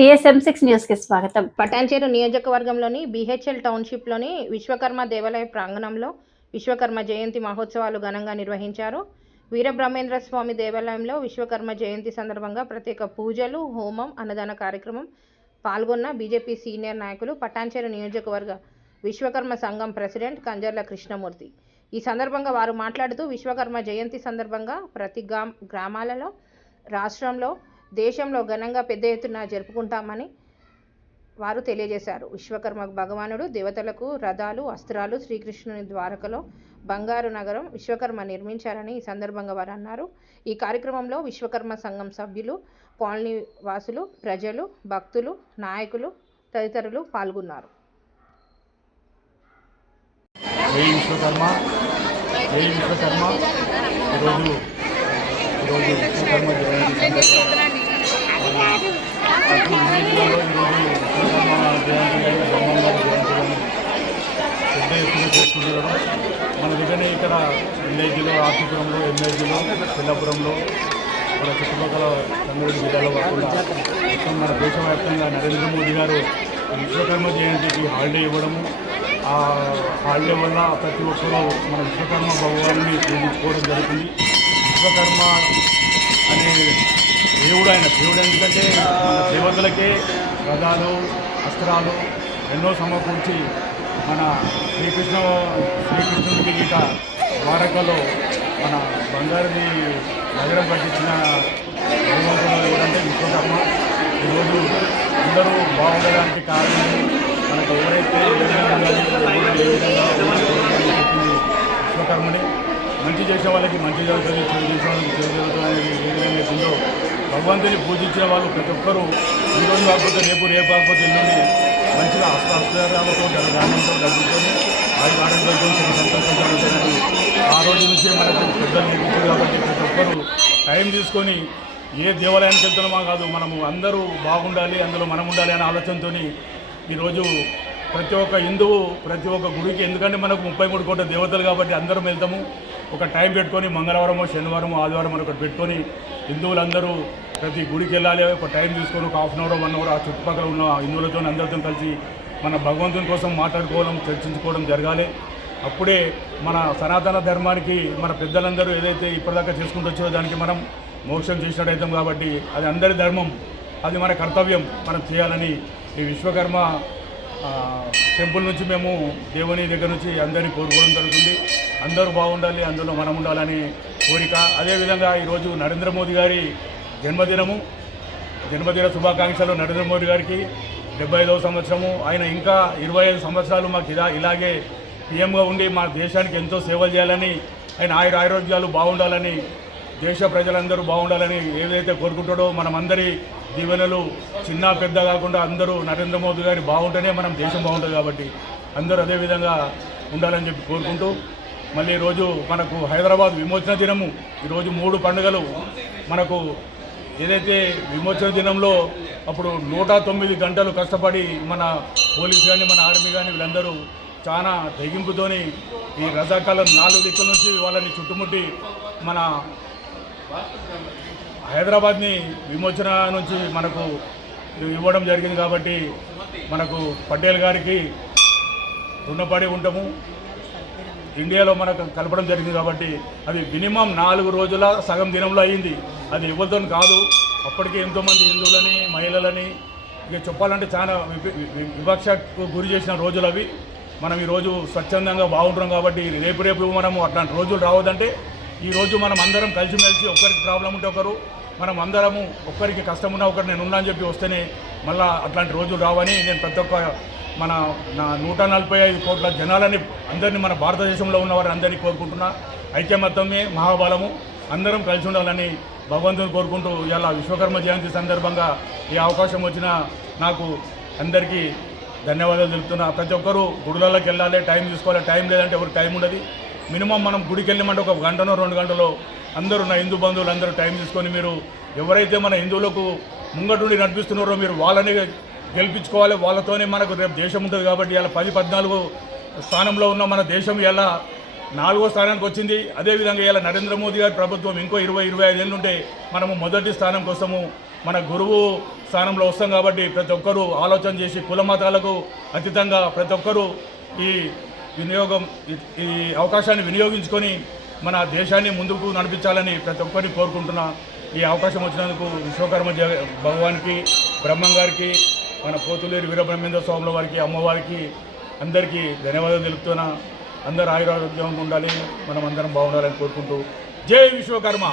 TSM6 న్యూస్కి స్వాగతం. పటాన్చేరు నియోజకవర్గంలోని బీహెచ్ఎల్ టౌన్షిప్లోని విశ్వకర్మ దేవాలయ ప్రాంగణంలో విశ్వకర్మ జయంతి మహోత్సవాలు ఘనంగా నిర్వహించారు. వీరబ్రహ్మేంద్ర స్వామి దేవాలయంలో విశ్వకర్మ జయంతి సందర్భంగా ప్రత్యేక పూజలు, హోమం, అన్నదాన కార్యక్రమం పాల్గొన్న బీజేపీ సీనియర్ నాయకులు, పటాన్చేరు నియోజకవర్గ విశ్వకర్మ సంఘం ప్రెసిడెంట్ కంజర్ల కృష్ణమూర్తి. ఈ సందర్భంగా వారు మాట్లాడుతూ విశ్వకర్మ జయంతి సందర్భంగా ప్రతి గ్రామాలలో, రాష్ట్రంలో, దేశంలో ఘనంగా పెద్ద ఎత్తున జరుపుకుంటామని వారు తెలియజేశారు. విశ్వకర్మ భగవానుడు దేవతలకు రథాలు, అస్త్రాలు, శ్రీకృష్ణుని ద్వారకలో బంగారు నగరం విశ్వకర్మ నిర్మించారని ఈ సందర్భంగా వారు అన్నారు. ఈ కార్యక్రమంలో విశ్వకర్మ సంఘం సభ్యులు, కాలనీ వాసులు, ప్రజలు, భక్తులు, నాయకులు తదితరులు పాల్గొన్నారు. జై విశ్వకర్మ, జై విశ్వకర్మ. ఈరోజు విశ్వకర్మ జయంతి ప్రతి విలేజ్లలో ఈరోజు విశ్వకర్మ జయంతి కానీ బ్రహ్మంగారి జయంతి కానీ పెద్ద ఎత్తున చేసుకుంటున్నారు. మన దగ్గరనే ఇక్కడ విలేజ్లో, ఆర్తిపురంలో, ఎంఏజీలో, పిల్లపురంలో, మన చుట్టుపక్కల సంగారెడ్డి జిల్లాలో కాకుండా మొత్తం మన దేశవ్యాప్తంగా నరేంద్ర మోదీ గారు విశ్వకర్మ జయంతికి హాలిడే ఇవ్వడము, ఆ హాలిడే వల్ల ప్రతి ఒక్కరూ మన విశ్వకర్మ భగవాన్ని పూజించుకోవడం జరుగుతుంది. విశ్వకర్మ అనే దేవుడు ఎందుకంటే మన దేవతలకే రథాలు, అస్త్రాలు ఎన్నో సమకూర్చి మన శ్రీకృష్ణుడికి గీత ద్వారకలో మన బంగారుని నగరం పట్టించిన భగవంతుడు ఎవరంటే విశ్వకర్మ. ఈరోజు అందరూ బాగుండడానికి కారణం మనకు ఎవరైతే చెప్పింది విశ్వకర్మని. మంచి చేసే వాళ్ళకి మంచి జరుగుతుంది, చెడు చేసే వాళ్ళకి చెడు జరుగుతుంది అనేది ఏ విధంగా ఉందో భగవంతుని పూజించిన వాళ్ళు ప్రతి ఒక్కరూ ఈరోజు కాకపోతే రేపు కాకపోతే ఎల్లుండి మంచిగా అస్త్రాలతో జ్ఞానంతో డబ్బుకొని ఆరోగ్యంతో సంతోషంగా ఉంటుందని ఆ రోజు నుంచే మనకు పెద్దలు నేర్పించారు. కాబట్టి ప్రతి ఒక్కరూ టైం తీసుకొని ఏ దేవాలయానికి వెళ్తున్నామో కాదు, మనము అందరూ బాగుండాలి, అందులో మనం ఉండాలి అనే ఆలోచనతో ఈరోజు ప్రతి ఒక్క హిందువు ప్రతి ఒక్క గుడికి, ఎందుకంటే మనకు 33 కోట్ల దేవతలు కాబట్టి అందరం వెళ్తాము. ఒక టైం పెట్టుకొని మంగళవారమో, శనివారమో, ఆదివారం ఒకటి పెట్టుకొని హిందువులందరూ ప్రతి గుడికి వెళ్ళాలి. ఒక టైం తీసుకొని ఒక హాఫ్ అన్ అవర్, 1 అవర్ ఆ చుట్టుపక్కల ఉన్న హిందువులతో అందరితో కలిసి మన భగవంతుని కోసం మాట్లాడుకోవడం, చర్చించుకోవడం జరగాలి. అప్పుడే మన సనాతన ధర్మానికి మన పెద్దలందరూ ఏదైతే ఇప్పటిదాకా చేసుకుంటూ వచ్చారో దానికి మనం మోక్షం చేసినట్టు అవుతాం. కాబట్టి అది అందరి ధర్మం, అది మన కర్తవ్యం, మనం చేయాలని ఈ విశ్వకర్మ టెంపుల్ నుంచి మేము దేవుని దగ్గర నుంచి అందరినీ కోరుకోవడం జరుగుతుంది. అందరూ బాగుండాలి, అందులో మనం ఉండాలని కోరిక. అదేవిధంగా ఈరోజు నరేంద్ర మోదీ గారి జన్మదిన శుభాకాంక్షలు. నరేంద్ర మోదీ గారికి 75వ సంవత్సరము. ఆయన ఇంకా 25 సంవత్సరాలు మాకు ఇలాగే పీఎంగా ఉండి మా దేశానికి ఎంతో సేవలు చేయాలని, ఆయన ఆరోగ్యాలు బాగుండాలని, దేశ ప్రజలందరూ బాగుండాలని ఏదైతే కోరుకుంటాడో మనమందరి దీవెనలు చిన్న పెద్ద కాకుండా అందరూ నరేంద్ర మోదీ గారి బాగుంటేనే మనం దేశం బాగుంటుంది. కాబట్టి అందరూ అదేవిధంగా ఉండాలని చెప్పి కోరుకుంటూ, మళ్ళీ ఈరోజు మనకు హైదరాబాద్ విమోచన దినము. ఈరోజు 3 పండుగలు మనకు. ఏదైతే విమోచన దినంలో అప్పుడు 109 గంటలు కష్టపడి మన పోలీసు కానీ, మన ఆర్మీ కానీ వీళ్ళందరూ చాలా తెగింపుతోని ఈ రజాకాలం 4 దిక్కుల నుంచి వాళ్ళని చుట్టుముట్టి మన హైదరాబాద్ని విమోచన నుంచి మనకు ఇవ్వడం జరిగింది. కాబట్టి మనకు పటేల్ గారికి రుణపడి ఉంటాము. ఇండియాలో మనకు కలపడం జరిగింది కాబట్టి అది మినిమం 4 రోజుల సగం దినంలో అయ్యింది. అది ఎవరితో కాదు. అప్పటికే ఎంతోమంది హిందువులని, మహిళలని ఇక చెప్పాలంటే చాలా వివక్షకు గురి చేసిన రోజులు అవి. మనం ఈరోజు స్వచ్ఛందంగా బాగుంటున్నాం. కాబట్టి రేపు మనము అట్లాంటి రోజులు రావద్దంటే ఈరోజు మనం అందరం కలిసిమెలిసి, ఒక్కరికి ప్రాబ్లం ఉంటే ఒకరు, మనం అందరము ఒక్కరికి కష్టం ఉన్నా ఒకరు నేను ఉన్నా అని చెప్పి వస్తేనే మళ్ళీ అట్లాంటి రోజులు రావని నేను ప్రతి ఒక్క మన 145 కోట్ల జనాలని అందరినీ, మన భారతదేశంలో ఉన్న వారిని అందరినీ కోరుకుంటున్నా. ఐక్యమత్యమే మహాబలము, అందరం కలిసి ఉండాలని భగవంతుని కోరుకుంటూ ఇలా విశ్వకర్మ జయంతి సందర్భంగా ఈ అవకాశం వచ్చిన నాకు అందరికీ ధన్యవాదాలు తెలుపుతున్నా. ప్రతి ఒక్కరూ గుడులలోకి వెళ్ళాలి, టైం తీసుకోవాలి. టైం లేదంటే ఎవరికి టైం ఉండదు. మినిమం మనం గుడికి వెళ్ళమంటే 1 గంటనో 2 గంటలో అందరూ నా హిందూ బంధువులు అందరూ టైం తీసుకొని మీరు ఎవరైతే మన హిందువులకు ముంగటుండి నడిపిస్తున్నారో మీరు వాళ్ళని గెలిపించుకోవాలి. వాళ్ళతోనే మనకు రేపు దేశం ఉంటుంది. కాబట్టి ఇలా 10-14 స్థానంలో ఉన్న మన దేశం ఇలా 4వ స్థానానికి వచ్చింది. అదేవిధంగా ఇలా నరేంద్ర మోదీ గారి ప్రభుత్వం ఇంకో 20-25 ఏళ్ళు ఉంటే మనము మొదటి స్థానం కోసము మన గురువు స్థానంలో వస్తాం కాబట్టి ప్రతి ఒక్కరూ ఆలోచన చేసి కుల మతాలకు అతీతంగా ప్రతి ఒక్కరూ ఈ ఈ అవకాశాన్ని వినియోగించుకొని మన దేశాన్ని ముందుకు నడిపించాలని ప్రతి ఒక్కరిని కోరుకుంటున్నా. ఈ అవకాశం వచ్చినందుకు విశ్వకర్మ భగవానికి, బ్రహ్మం గారికి, మన పోతులేరు వీరబ్రహ్మేంద్ర స్వాముల వారికి, అమ్మవారికి అందరికీ ధన్యవాదాలు తెలుపుతున్నా. అందరూ ఆయురారోగ్యంగా ఉండాలి, మనం అందరం బాగుండాలని కోరుకుంటూ జై విశ్వకర్మ.